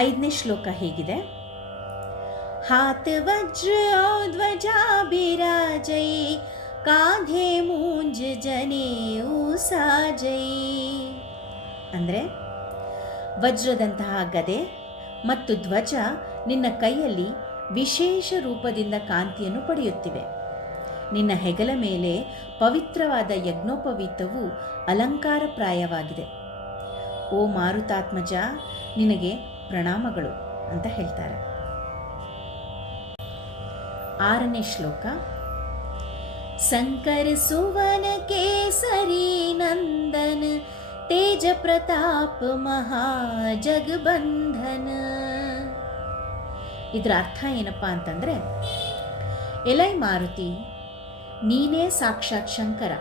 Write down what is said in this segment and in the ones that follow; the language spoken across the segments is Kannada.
5ನೇ ಶ್ಲೋಕ ಹೀಗಿದೆ. हाथ वज्र और ध्वजा बिराजै, कांधे मूंज जनेऊ साजೈ. ಅಂದರೆ ವಜ್ರದಂತಹ ಗದೆ ಮತ್ತು ಧ್ವಜ ನಿನ್ನ ಕೈಯಲ್ಲಿ ವಿಶೇಷ ರೂಪದಿಂದ ಕಾಂತಿಯನ್ನು ಪಡೆಯುತ್ತಿವೆ. ನಿನ್ನ ಹೆಗಲ ಮೇಲೆ ಪವಿತ್ರವಾದ ಯಜ್ಞೋಪವೀತವು ಅಲಂಕಾರಪ್ರಾಯವಾಗಿದೆ. ಓ ಮಾರುತಾತ್ಮಜ, ನಿನಗೆ ಪ್ರಣಾಮಗಳು ಅಂತ ಹೇಳ್ತಾರೆ. 6ನೇ ಶ್ಲೋಕ. ಸಂಕರ ಸುವನ ಕೇಸರಿ ನಂದನ, ತೇಜ ಪ್ರತಾಪ ಮಹಾ ಜಗಬಂಧನ. ಇದರ ಅರ್ಥ ಏನಪ್ಪ ಅಂತಂದರೆ, ಎಲೈ ಮಾರುತಿ, ನೀನೇ ಸಾಕ್ಷಾತ್ ಶಂಕರ.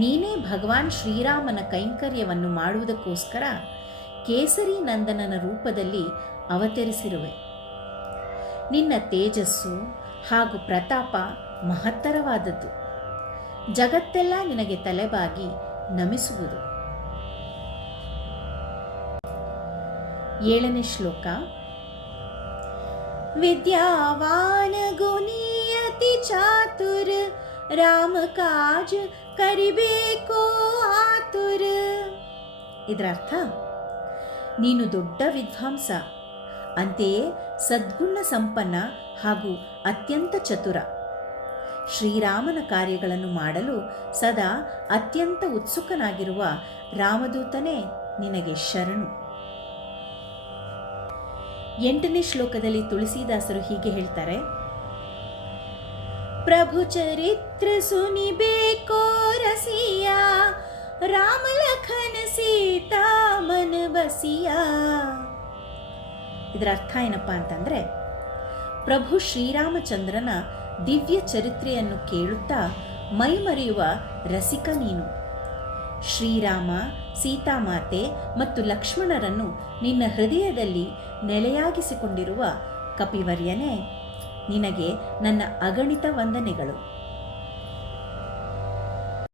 ನೀನೇ ಭಗವಾನ್ ಶ್ರೀರಾಮನ ಕೈಂಕರ್ಯವನ್ನು ಮಾಡುವುದಕ್ಕೋಸ್ಕರ ಕೇಸರಿ ನಂದನನ ರೂಪದಲ್ಲಿ ಅವತರಿಸಿರುವೆ. ನಿನ್ನ ತೇಜಸ್ಸು ಹಾಗೂ ಪ್ರತಾಪ ಮಹತ್ತರವಾದದ್ದು. ಜಗತ್ತೆಲ್ಲ ನಿನಗೆ ತಲೆಬಾಗಿ ನಮಿಸುವುದು. 7ನೇ ಶ್ಲೋಕ. ವಿದ್ಯಾವಾನ ಗುಣಿಯತಿ ಚಾತುರ, ರಾಮ ಕಾಜ ಕರಿಬೇಕೋ ಆತುರ. ಇದರ ಅರ್ಥ, ನೀನು ದೊಡ್ಡ ವಿದ್ವಾಂಸ, ಅಂತೆಯೇ ಸದ್ಗುಣ ಸಂಪನ್ನ ಹಾಗೂ ಅತ್ಯಂತ ಚತುರ. ಶ್ರೀರಾಮನ ಕಾರ್ಯಗಳನ್ನು ಮಾಡಲು ಸದಾ ಅತ್ಯಂತ ಉತ್ಸುಕನಾಗಿರುವ ರಾಮದೂತನೇ ನಿನಗೆ ಶರಣು. 8ನೇ ಶ್ಲೋಕದಲ್ಲಿ ತುಳಸಿದಾಸರು ಹೀಗೆ ಹೇಳ್ತಾರೆ. ಪ್ರಭು ಚರಿತ್ರ ಸುನಿಬೇಕೋ ರಸಿಯಾ, ರಾಮ ಲಖನ ಸೀತಾ ಮನ ಬಸಿಯಾ. ಇದರ ಅರ್ಥ ಏನಪ್ಪ ಅಂತಂದರೆ, ಪ್ರಭು ಶ್ರೀರಾಮಚಂದ್ರನ ದಿವ್ಯ ಚರಿತ್ರೆಯನ್ನು ಕೇಳುತ್ತಾ ಮೈಮರೆಯುವ ರಸಿಕ ನೀನು. ಶ್ರೀರಾಮ, ಸೀತಾಮಾತೆ ಮತ್ತು ಲಕ್ಷ್ಮಣರನ್ನು ನಿನ್ನ ಹೃದಯದಲ್ಲಿ ನೆಲೆಯಾಗಿಸಿಕೊಂಡಿರುವ ಕಪಿವರ್ಯನೇ, ನಿನಗೆ ನನ್ನ ಅಗಣಿತ ವಂದನೆಗಳು.